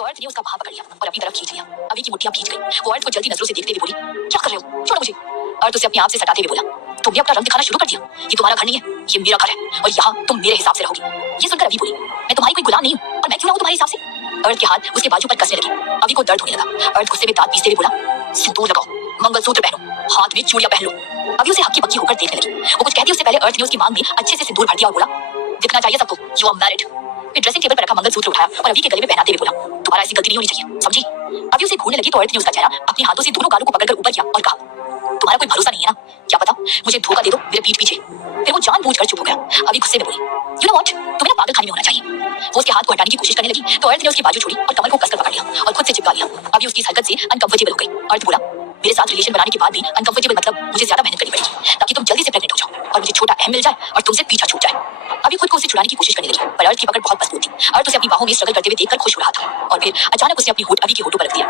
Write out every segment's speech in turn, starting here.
तो अर्थ ने उसका वहां पकड़ लिया और अपनी तरफ खींच लिया। अभी की मुट्ठियां भीज गई। वो अर्थ को जल्दी नजरों से देखते हुए बोली, क्या कर रहे हो, छोड़ो मुझे। अर्थ उसे अपने आप से सटाते हुए बोला, तुमने अपना रंग दिखाना शुरू कर दिया। ये तुम्हारा घर नहीं है, ये मेरा घर है और यहाँ तुम मेरे हिसाब से रहोगी। ये सुनकर अभी बोली, मैं तुम्हारी कोई गुलाम नहीं हूँ और मैं क्यों रहूं तुम्हारे हिसाब से। अर्थ के हाथ उसके बाजू पर कसने लगे। अभी को दर्द होने लगा। अर्थ गुस्से में दांत पीसते हुए बोला, सिंदूर लगाओ, मंगलसूत्र पहनो, हाथ में चूड़ियां पहन लो। अभी उसे हक्की बक्की होकर देखने लगी। वो कुछ कहती उससे पहले अर्थ ने उसकी मांग में अच्छे से सिंदूर भर दिया और बोला, दिखना चाहिए सबको, यू आर मैरिड। फिर ड्रेसिंग टेबल पर रखा मंगलसूत्र उठाया और अभी के गले में पहनाते हुए बोला, तुम्हारा ऐसी गलती नहीं होनी चाहिए, समझी। अभी उसे घूरने लगी तो अर्थ ने उसका चेहरा अपने हाथों से दोनों गालों को पकड़कर ऊपर किया और कहा, तुम्हारा कोई भरोसा नहीं है ना, क्या पता मुझे धोखा दे दो मेरे पीठ पीछे। फिर वो जानबूझकर चुप हो गया। अभी गुस्से में बोली, यू नो व्हाट, तुम्हें ना पागल खाने में होना चाहिए। वो उसके हाथ को हटाने की कोशिश करने लगी तो अर्थ ने उसकी बाजू छोड़ी और कमर को कसकर पकड़ लिया और खुद से चिपका लिया। अभी उसकी हरकत से अनकंफर्टेबल हो गई। अर्थ बोला, मेरे साथ रिलेशन बनाने के बाद भी अनकंफर्टेबल मतलब मुझे ज्यादा मेहनत करनी पड़ेगी ताकि तुम जल्दी से प्रेग्नेंट हो जाओ और मुझे छोटा अहम मिल जाए और तुमसे पीछा छूट जाए। अभी खुद को उसे छुड़ाने की कोशिश करने लगी पर अर्थ की पकड़ बहुत मजबूत थी। अर्थ उसे अपनी बाहों में स्ट्रगल करते हुए देखकर खुश हो रहा था और फिर अचानक उसने अपनी होठ अभी के होठों पर रख दिया।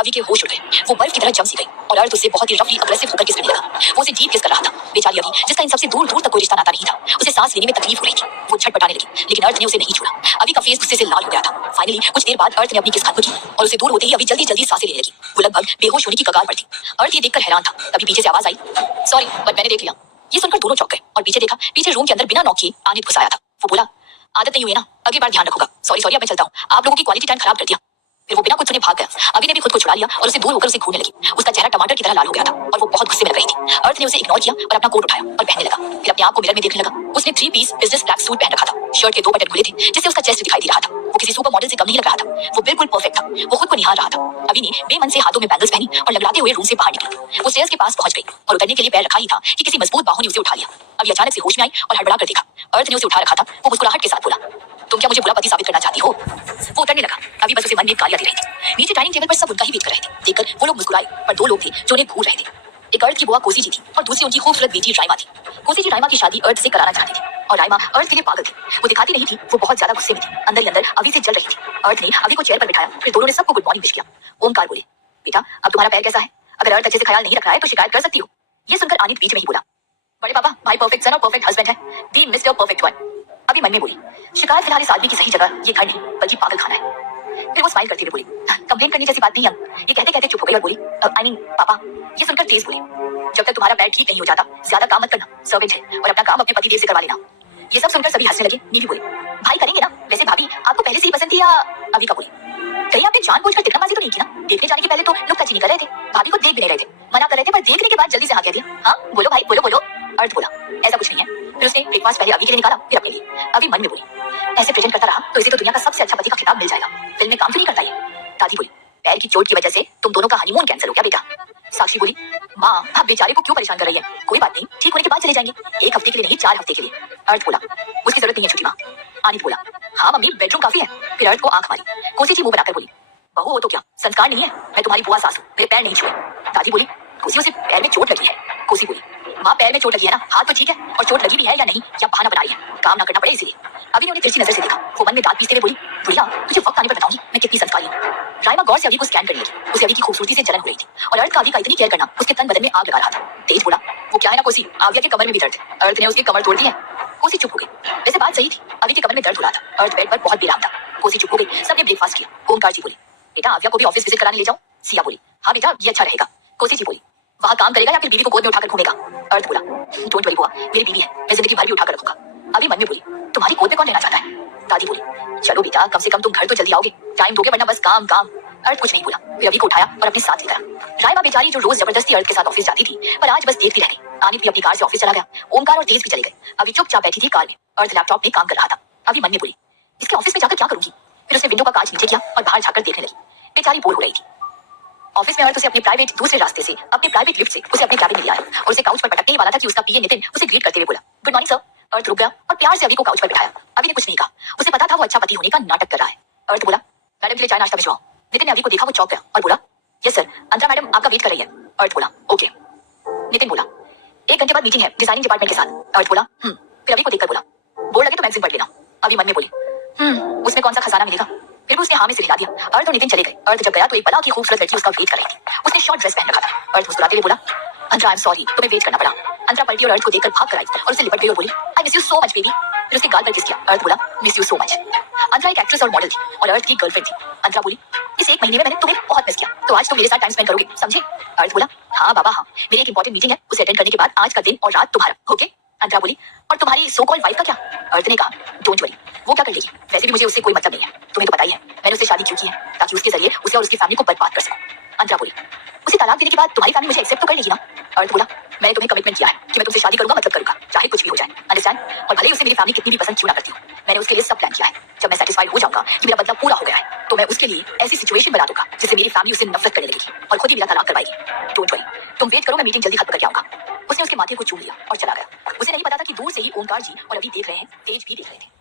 अभी के होश उड़ गए। वो बर्फ की तरह जम सी गई और अर्थ उससे बहुत ही रफली अग्रेसिव होकर किस करने लगा। वो उसे डीप किस कर रहा था। बेचारी अभी, जिसका इन सबसे दूर दूर तक कोई रिश्ता नाता नहीं था, उसे सांस लेने में तकलीफ हो रही थी। वो झटपटाने लगी लेकिन अर्थ ने उसे नहीं छोड़ा। अभी का फेस गुस्से से लाल हो गया था। फाइनली कुछ देर बाद अर्थ ने अपनी किस खत्म की और उसे दूर होते ही अभी जल्दी जल्दी सांसें लेने लगी। वो लगभग बेहोश होने की कगार पर थी। अर्थ ये देखकर हैरान था। तभी पीछे से आवाज आई, सॉरी बट मैंने देख लिया। ये सुनकर दोनों चौंक गए और पीछे देखा। पीछे रूम के अंदर बिना नॉक किए आनित घुस आया था। वो बोला, आदत नहीं हुई ना, अगली बार ध्यान रखूंगा। सॉरी सॉरी, अब मैं चलता हूँ, आप लोगों की क्वालिटी टाइम खराब कर दिया। फिर वो बिना कुछ सुने भाग गया। अभी ने भी खुद को छुड़ा लिया और उसे दूर होकर उसे घूरने लगी। उसका चेहरा टमाटर की तरह लाल हो गया था और वो बहुत गुस्से में लग रही थी। अर्थ ने उसे इग्नोर किया और अपना कोट उठाया और पहनने लगा। फिर अपने आप को मिरर में देखने लगा। उसने 3 पीस बिजनेस ब्लैक सूट पहन रखा था। शर्ट के 2 बटन खुले थे जिससे उसका चेस्ट दिखाई दे रहा था। वो किसी सुपर मॉडल से कम नहीं लग रहा था। वो बिल्कुल परफेक्ट था। वो खुद को निहार रहा था। अभी ने बेमन से हाथों में बैंगल्स पहनी और लगड़ाते हुए रूम से बाहर निकली। वो स्टेयर्स के पास पहुंच गई और उतरने के लिए पैर रखा ही था कि किसी मजबूत बाहों ने उसे उठा लिया। अभी अचानक से होश में आई और हड़बड़ा कर देखा। अर्थ ने उसे उठा रखा था। वो मुस्कुराहट के साथ बोला, तुम क्या मुझे बुरा पति साबित करना चाहती हो। वो उतरने लगा। अभी बस उसे मन में गालियां दे रही थी। नीचे डाइनिंग टेबल पर सब उनका ही वेट कर रहे थे। देखकर वो लोग मुस्कुराए पर 2 लोग थे जो उन्हें घूर रहे थे। एक अर्थ की बुआ कोसी जी थी और दूसरी उनकी खूबसूरत बेटी राइमा थी। कोसी जी राइमा की शादी अर्थ से कराना चाहती थी और राइमा अर्थ के लिए पागल थी। वो दिखाती नहीं थी। वो बहुत ज्यादा गुस्से में थी। अंदर ही अंदर अभी से जल रही थी। अर्थ ने अभी को चेयर पर बिठाया। फिर दोनों ने सबको गुड मॉर्निंग विश किया। ओमकार बोले, बेटा अब तुम्हारा पैर कैसा है। अगर अर्थ अच्छे से ख्याल नहीं रख रहा है तो शिकायत कर सकती हो। ये सुनकर आनित बीच में ही बोला, बड़े पापा भाई परफेक्ट सन और परफेक्ट हस्बैंड है, दी मिस्टर परफेक्ट वन। अभी मन में बोली, शिकायत फिलहाल इस आदमी की सही जगह ये घर नहीं बल्कि पागल खाना है। फिर वो स्माइल करते हुए बोली, कंप्लेन करने जैसी बात नहीं है। ये कहते कहते चुप हो गई और बोली, आई मीन पापा। ये सुनकर तेज बोली, जब तक तुम्हारा पैर ठीक नहीं हो जाता ज्यादा काम मत करना, सर्वेंट है और अपना काम अपने पति देव से करवा लेना। ये सब सुनकर सभी हंसने लगे। नीवी बोली, भाई करेंगे ना, वैसे भाभी आपको पहले से ही पसंद थी या। अभी का बोली, कहीं आपने जानबूझकर टिकटबाजी तो नहीं की ना। देखने जाने के पहले तो नुक्ताचीनी कर रहे थे, भाभी को देख भी नहीं रहे थे, मना कर रहे थे, पर देखने के बाद जल्दी से हाँ कह दिया। हाँ बोलो भाई बोलो बोलो। अर्थ बोला, ऐसा कुछ नहीं है। फिर उसने ब्रेकफास्ट पहले अभी के लिए निकाला फिर अपने लिए। अभी मन में बोली, ऐसे प्रेजेंट करता रहा तो इसे तो दुनिया का सबसे अच्छा पति का खिताब मिल जाएगा। फिल्म में काम क्यों नहीं करता ये। दादी बोली, पैर की चोट की वजह से तुम दोनों का हनीमून कैंसिल हो गया बेटा। साक्षी बोली, माँ आप बेचारे को क्यों परेशान कर रही है, कोई बात नहीं, ठीक होने के बाद चले जाएंगे, 1 हफ्ते के लिए नहीं 4 हफ्ते के लिए। अर्थ बोला, उसकी जरूरत नहीं है छुट्टी माँ। आनित बोला, हाँ मम्मी बेडरूम काफी है। फिर अर्थ को आंख मारी। कोसी जी मुंह बनाकर बोली, बहू हो तो क्या संस्कार नहीं है, मैं तुम्हारी बुआ सास हूँ, मेरे पैर नहीं छुए। दादी बोली, कोसी उसे पैर में चोट लगी है। कोसी बोली, माँ पैर में चोट लगी है ना, हाथ तो ठीक है, और चोट लगी भी है या नहीं या बहाना बना रही है, काम ना करना पड़े इसीलिए। अभी ने उन्हें तिरछी नजर से देखा। वो मन में दांत पीसते हुए बोली, बुढ़िया तुझे वक्त आने पर बताऊंगी मैं कितनी संस्कारी हूँ। राइमा गौर से अभी को स्कैन करने लगी। उसे अभी की खूबसूरती से जलन हो रही थी और अर्थ का अभी का इतनी केयर करना उसके तन बदन में आग लगा रहा था। तेज बोला, वो क्या है ना कोसी, आविया के कमर में भी दर्द है। अर्थ ने उसकी कमर तोड़ दी है। कोसी चुप हो गई। वैसे बात सही थी, अभी के कमर में दर्द हो रहा था। अर्थ बेड पर बहुत बेराम था। कोसी चुप हो गई। सबने ब्रेकफास्ट किया। ओमकार जी बोली, बेटा आविया को भी ऑफिस विजिट कराने ले जाओ। सिया बोली, हाँ बेटा ये अच्छा रहेगा। कोसी जी बोली, वहाँ काम करेगा या फिर बीवी को गोद में उठाकर घूमेगा। अर्थ बोला, डोंट वरी बुआ, मेरी बीवी है, मैं जिंदगी भर भी उठाकर रखूंगा। अभी मन में बोली, तुम्हारी गोद में कौन लेना चाहता है। दादी बोली, चलो बेटा कम से कम तुम घर तो जल्दी आओगे, टाइम दोगे वरना बस काम काम। अर्थ कुछ नहीं बोला। फिर अभी को उठाया और अपने साथ ले गया। राइमा बेचारी जो रोज जबरदस्ती अर्थ के साथ ऑफिस जाती थी पर आज बस देखती रह गई। आनित भी अपनी कार से ऑफिस चला गया। ओमकार और तेज भी चले गए। अभी चुपचाप बैठी थी कार में। अर्थ लैपटॉप में काम कर रहा था। अभी मन में बोली, इसके ऑफिस में जाकर क्या करूंगी। फिर उसने विंडो का कांच नीचे किया और बाहर झाँककर देखने लगी। बेचारी बोर हो रही थी। ऑफिस में अर्थ उसे अपने प्राइवेट दूसरे रास्ते से अपने प्राइवेट लिफ्ट से उसे अपने कैबिन में ले आया और उसे काउच पर पटकने ही वाला था कि उसका पीए नितिन उसे ग्रीट करते हुए बोला, गुड मॉर्निंग सर। अर्थ रुक गया और प्यार से अभी को काउच पर बिठाया। अभी ने कुछ नहीं कहा। उसे पता था वो अच्छा पति होने का नाटक कर रहा है। अर्थ बोला, मैडम के लिए चाय नाश्ता भिजवाओ। नितिन ने अभी को देखा। वो चौंक गया और बोला, यस सर, अंतरा मैडम आपका वेट कर रही है। अर्थ बोला, ओके। नितिन बोला, 1 घंटे बाद मीटिंग है डिजाइनिंग डिपार्टमेंट के साथ। अर्थ बोला, फिर अभी को देखकर बोला, बोर्ड लगे तो मैगजीन पढ़ लेना। अभी मन में बोली, उसमें कौन सा खजाना मिलेगा। फिर भी उसने हाँ में सिर हिला दिया। अर्थ और नितिन चले गए। अर्थ जब गया तो एक बड़ा की खूबसूरत लड़की उसका वेट कर रही थी। उसने शॉर्ट ड्रेस पहन रखा था। अर्थ मुस्कुराते हुए बोला, अंतरा आई एम सॉरी, तुम्हें वेट करना पड़ा। अंतरा पलटी और अर्थ को देखकर भाग कर आई और उसे लिपट गई और बोली, I miss you so much baby. फिर उसके गाल पर किस किया। अर्थ बोला, मिस यू सो मच। अंतरा एक एक्ट्रेस और मॉडल थी और अर्थ की गर्लफ्रेंड थी। अंतरा बोली, इस 1 महीने में मैंने तुम्हें बहुत मिस किया, तो आज तुम मेरे साथ टाइम स्पेंड करोगे, समझे? अर्थ बोला, हाँ बाबा हाँ, मेरी एक इंपॉर्टेंट मीटिंग है, उसे अटेंड करने के बाद आज का दिन और रात तुम्हारा, ओके? अंतरा बोली, और तुम्हारी सो कॉल्ड वाइफ का क्या? अर्थ ने कहा, डोंट वरी, वो क्या कर लेगी, वैसे भी मुझे उससे कोई मतलब नहीं है, तुम्हें तो पता ही है मैंने उससे शादी क्यों की है, ताकि उसके जरिए उसे और उसकी फैमिली को बर्बाद कर सकूं। अंतरा बोली, उसे तलाक देने के बाद तुम्हारी फैमिली मुझे एक्सेप्ट तो कर लेगी ना? अर्थ बोला, मैंने तुम्हें कमिटमेंट किया है कि मैं तुमसे शादी करूंगा, मतलब करूंगा, चाहे कुछ भी हो जाए, अंडरस्टैंड? और भले ही उसे मेरी फैमिली कितनी भी पसंद क्यों ना करती हो, मैंने उसके लिए सब प्लान किया है। जब मैं सेटिस्फाइड हो जाऊंगा कि मेरा बदला पूरा हो गया है, तो मैं उसके लिए ऐसी सिचुएशन बना दूंगा जिससे मेरी फैमिली उसे नफरत करने लगेगी और खुद ही मेरा तलाक करवाएगी। डोंट वरी, तुम वेट करो, मैं मीटिंग जल्दी खत्म करके आऊंगा। उसने उसके माथे को चूम लिया और चला गया। उसे नहीं पता था कि दूर से ही ओमकार जी और अभी देख रहे हैं, तेज भी देख रहे थे।